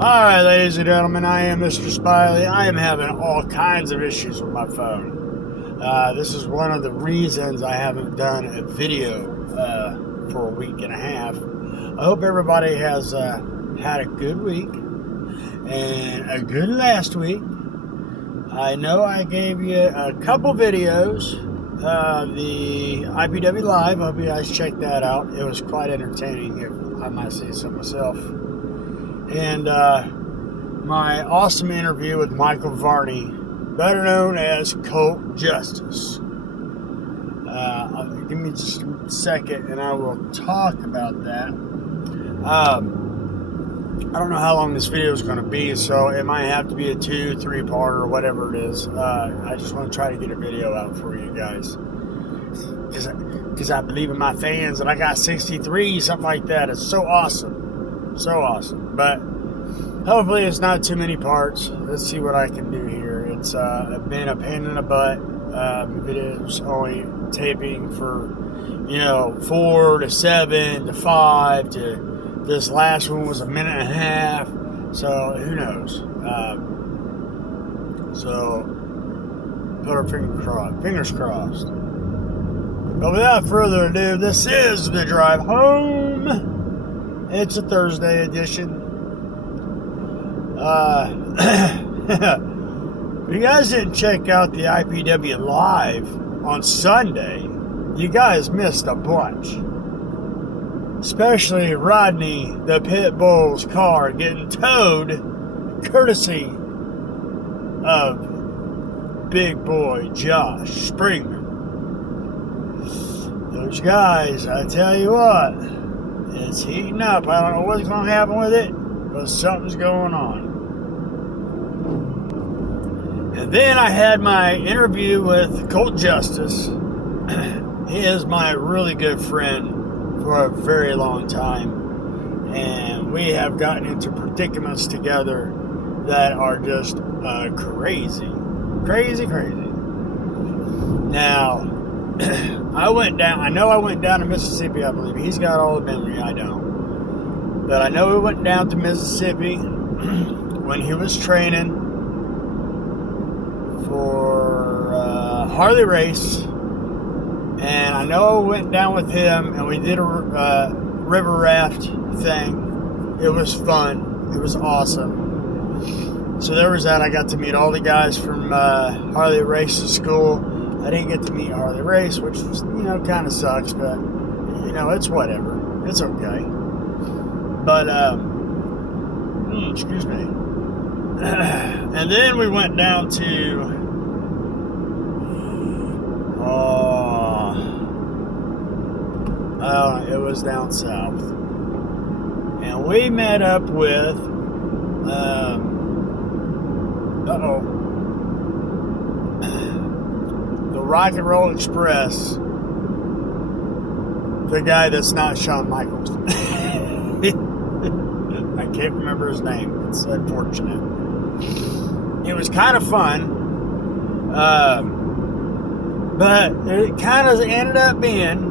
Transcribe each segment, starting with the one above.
Alright, ladies and gentlemen, I am Mr. Spiley. I am having all kinds of issues with my phone. This is one of the reasons I haven't done a video for a week and a half. I hope everybody has had a good week and a good last week. I know I gave you a couple videos of the IPW Live. I hope you guys check that out. It was quite entertaining, if I might say so myself. And my awesome interview with Michael Varney, better known as Colt Justice. Give me just a second and I will talk about that. I don't know how long this video is going to be, so it might have to be a 2-3 part or whatever it is. I just want to try to get a video out for you guys, because I believe in my fans, and I got 63, something like that. It's so awesome, but hopefully it's not too many parts. Let's see what I can do here. It's been a pain in the butt. Videos only taping for 4 to 7 to 5 to this last one was a minute and a half, so who knows. So put our fingers crossed. But without further ado, this is the drive home. It's a Thursday edition. If you guys didn't check out the IPW Live on Sunday, you guys missed a bunch. Especially Rodney the Pitbull's car getting towed courtesy of big boy Josh Springman. Those guys, I tell you what, it's heating up. I don't know what's going to happen with it, but something's going on. And then I had my interview with Colt Justice. He is my really good friend for a very long time, and we have gotten into predicaments together that are just crazy. Now, I went down to Mississippi, I believe. He's got all the memory, I don't. But I know we went down to Mississippi when he was training for Harley race. And I know I went down with him and we did a river raft thing. It was fun. It was awesome. So there was that. I got to meet all the guys from Harley Race's school. I didn't get to meet Harley Race, which was, kind of sucks, but, it's whatever. It's okay. But, excuse me. And then we went down to, it was down south. And we met up with, the Rock and Roll Express, the guy that's not Shawn Michaels. I can't remember his name. It's unfortunate. It was kind of fun. But it kind of ended up being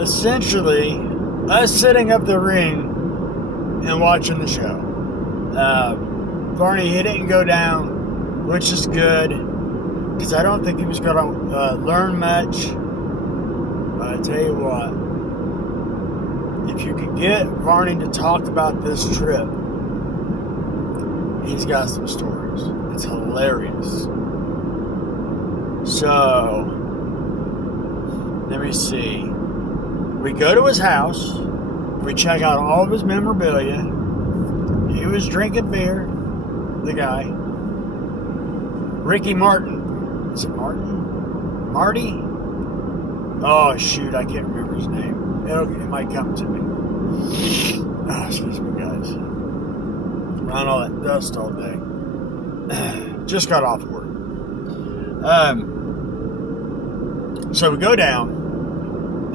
essentially us sitting up the ring and watching the show. Varney, he didn't go down, which is good, because I don't think he was going to learn much. But I tell you what, if you could get Varney to talk about this trip, he's got some stories. It's hilarious. So, let me see. We go to his house. We check out all of his memorabilia. He was drinking beer, the guy. Ricky Martin. Is it Martin? Marty? Oh, shoot, I can't remember his name. It might come to me. Oh, excuse me, guys. Around all that dust all day. Just got off work. So we go down,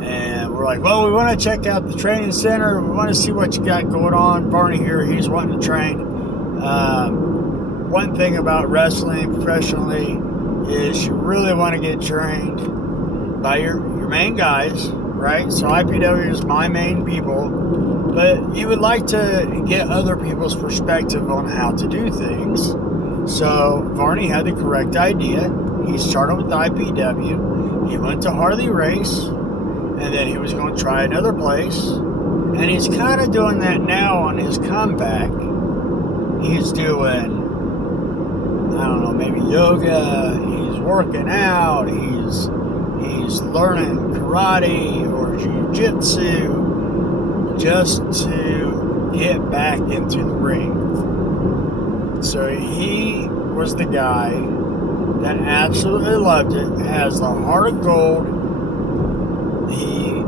and we're like, well, we want to check out the training center. We want to see what you got going on. Barney here, he's wanting to train. One thing about wrestling professionally is you really want to get trained by your main guys, right? So IPW is my main people, but you would like to get other people's perspective on how to do things. So Varney had the correct idea. He started with IPW. He went to Harley Race, and then he was going to try another place. And he's kind of doing that now on his comeback. He's doing, I don't know, maybe yoga. He's working out. He's learning karate or jiu-jitsu just to get back into the ring. So he was the guy that absolutely loved it, has the heart of gold. He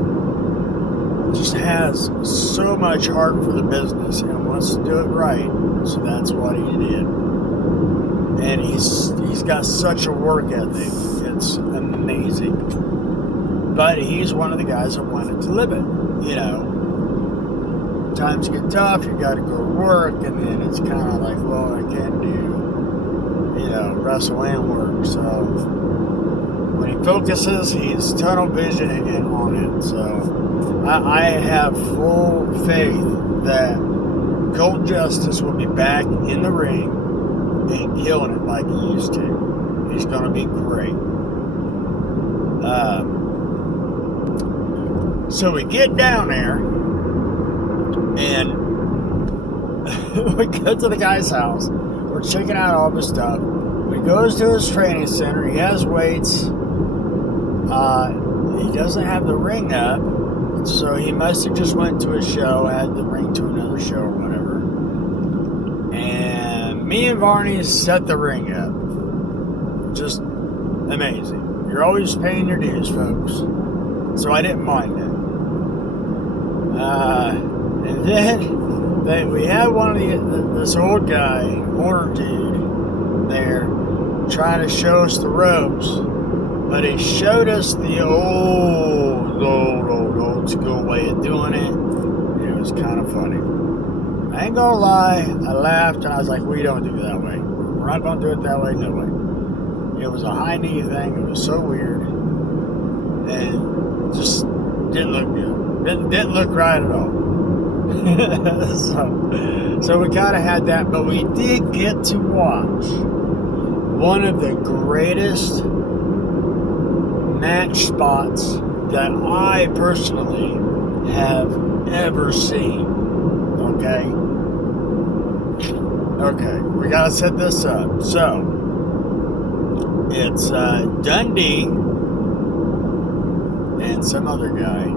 just has so much heart for the business and wants to do it right. So that's what he did. And he's got such a work ethic. It's amazing. But he's one of the guys that wanted to live it. You know, times get tough, you got to go to work, and then it's kind of like, well, I can't do, wrestle and work. So when he focuses, he's tunnel vision and on it. So I have full faith that Colt Justice will be back in the ring and killing it like he used to. He's going to be great. So we get down there, and we go to the guy's house. We're checking out all the stuff. He goes to his training center. He has weights. He doesn't have the ring up, so he must have just went to a show, had the ring to another show or whatever. And me and Varney set the ring up. Just amazing. You're always paying your dues, folks. So I didn't mind it. And then we had one of this old guy, Horner dude, there trying to show us the ropes. But he showed us the old school way of doing it. It was kind of funny. I ain't gonna lie, I laughed and I was like, we don't do it that way. We're not gonna do it that way, no way. It was a high knee thing. It was so weird. And just didn't look good. Didn't look right at all. so we kind of had that, but we did get to watch one of the greatest match spots that I personally have ever seen. Okay, we gotta set this up. So it's Dundee and some other guy.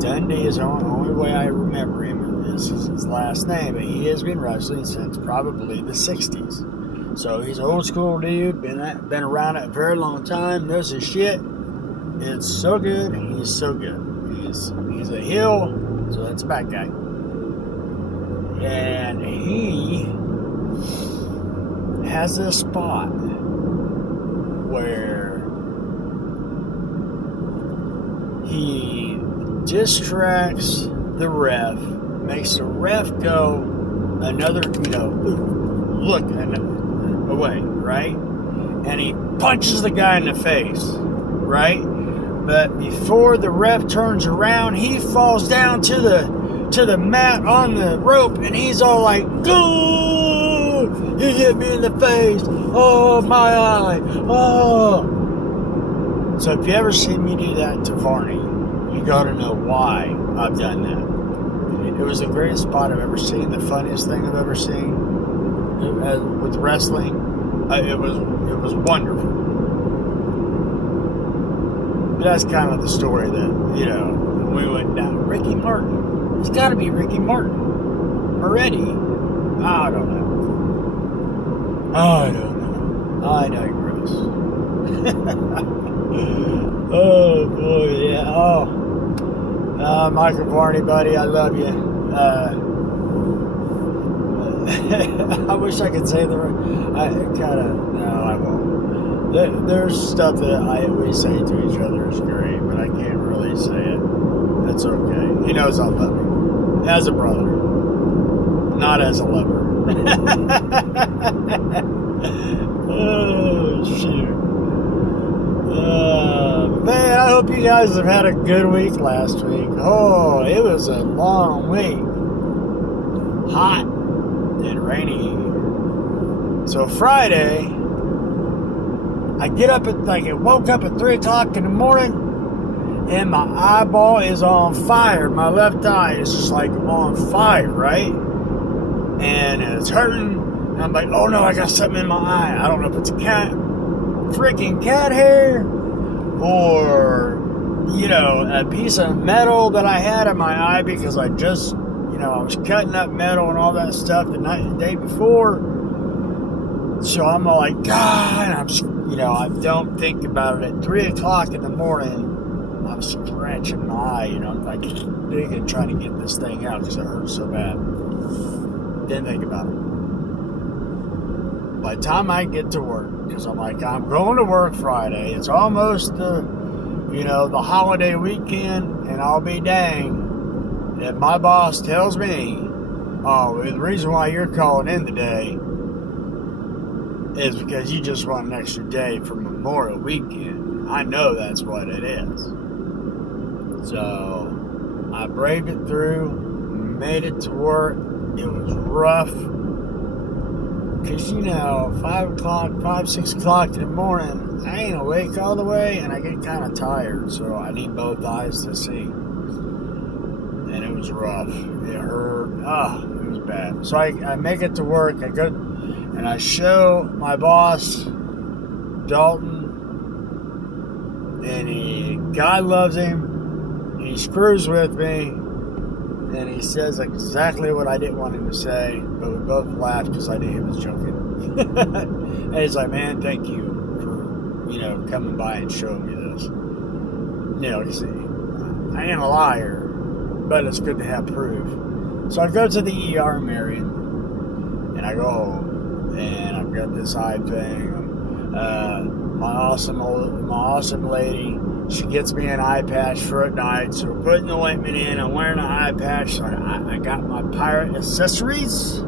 Dundee is the only way I remember him. This is his last name, but he has been wrestling since probably the 60s. So he's an old school dude, been around it a very long time, knows his shit. It's so good, he's so good. He's a heel, so that's a bad guy. And he has this spot where he distracts the ref, makes the ref go another, look away, right? And he punches the guy in the face, right? But before the ref turns around, he falls down to the mat on the rope, and he's all like, "Ooh, he hit me in the face! Oh, my eye! Oh!" So if you ever see me do that to Varney, you gotta know why I've done that. It was the greatest spot I've ever seen, the funniest thing I've ever seen with wrestling. It was wonderful. But that's kind of the story that, we went down. Ricky Martin. It's got to be Ricky Martin. Already. I don't know. I digress. Oh, boy, yeah. Oh. Michael Varney, buddy, I love you. I wish I could say no, I won't. There's stuff that we say to each other is great, but I can't really say it. That's okay. He knows I love him. As a brother. Not as a lover. Oh, shoot. Man, I hope you guys have had a good week last week. Oh, it was a long week. Hot and rainy. So Friday, I get up at I woke up at 3 o'clock in the morning, and my eyeball is on fire. My left eye is just like on fire, right? And it's hurting. And I'm like, oh no, I got something in my eye. I don't know if it's freaking cat hair, or a piece of metal that I had in my eye because I just I was cutting up metal and all that stuff the day before. So I'm like, God, I don't think about it. At 3 o'clock in the morning, I'm scratching my eye, like digging, trying to get this thing out because it hurts so bad. Didn't think about it. By the time I get to work, because I'm like, I'm going to work Friday. It's almost the holiday weekend, and I'll be dang if my boss tells me, oh, the reason why you're calling in today is because you just want an extra day for Memorial Weekend. I know that's what it is. So I braved it through, made it to work. It was rough. Because, 5, 6 o'clock in the morning, I ain't awake all the way, and I get kind of tired, so I need both eyes to see. And it was rough. It hurt. It was bad. So I make it to work. I go, and I show my boss, Dalton, and God loves him. He screws with me. And he says exactly what I didn't want him to say, but we both laughed because I knew he was joking. And he's like, man, thank you for, coming by and showing me this. Because I ain't a liar, but it's good to have proof. So I go to the ER in Marion, and I go home, and I've got this eye thing. My awesome lady, she gets me an eye patch for at night, so we're putting the ointment in. I'm wearing an eye patch, so I got my pirate accessories.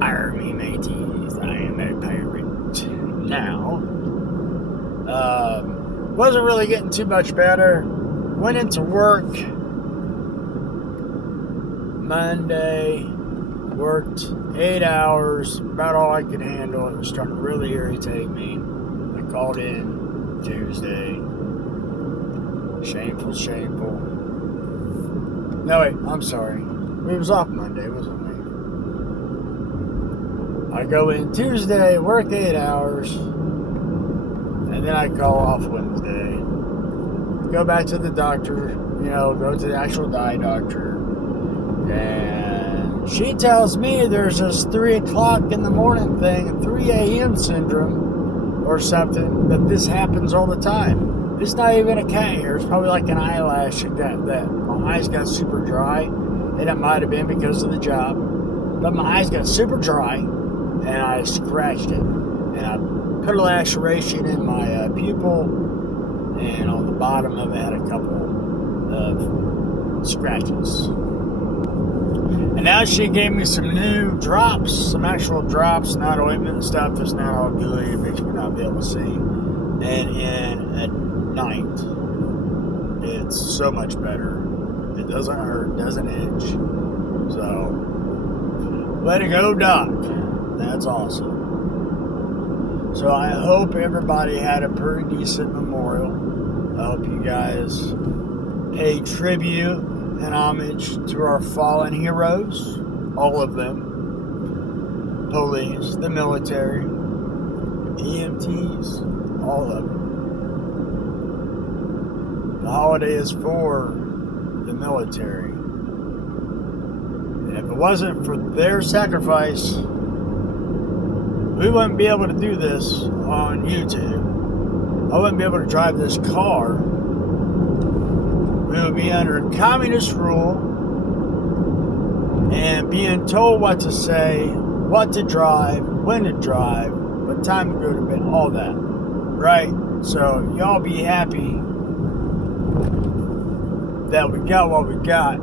Army mateys, I am a pirate now. Wasn't really getting too much better. Went into work Monday, worked 8 hours, about all I could handle. It was starting to really irritate me. I called in Tuesday. Shameful. No, wait, I'm sorry. We was off Monday, wasn't we? I go in Tuesday, work 8 hours, and then I call off Wednesday. Go back to the doctor, go to the actual eye doctor. And she tells me there's this 3 o'clock in the morning thing, 3 a.m. syndrome or something, that this happens all the time. It's not even a cat hair. It's probably like an eyelash that my eyes got super dry. And it might have been because of the job. But my eyes got super dry, and I scratched it. And I put a laceration in my pupil, and on the bottom of it had a couple of scratches. And now she gave me some new drops, some actual drops, not ointment and stuff that's not all gooey. It makes me not be able to see. And in at night, it's so much better. It doesn't hurt, doesn't itch. So, way to go, Doc. That's awesome. So I hope everybody had a pretty decent memorial. I hope you guys pay tribute and homage to our fallen heroes, all of them. Police, the military, EMTs, all of them. The holiday is for the military. And if it wasn't for their sacrifice, we wouldn't be able to do this on YouTube. I wouldn't be able to drive this car. We would be under communist rule and being told what to say, what to drive, when to drive, what time to go to bed, all that. Right? So y'all be happy that we got what we got.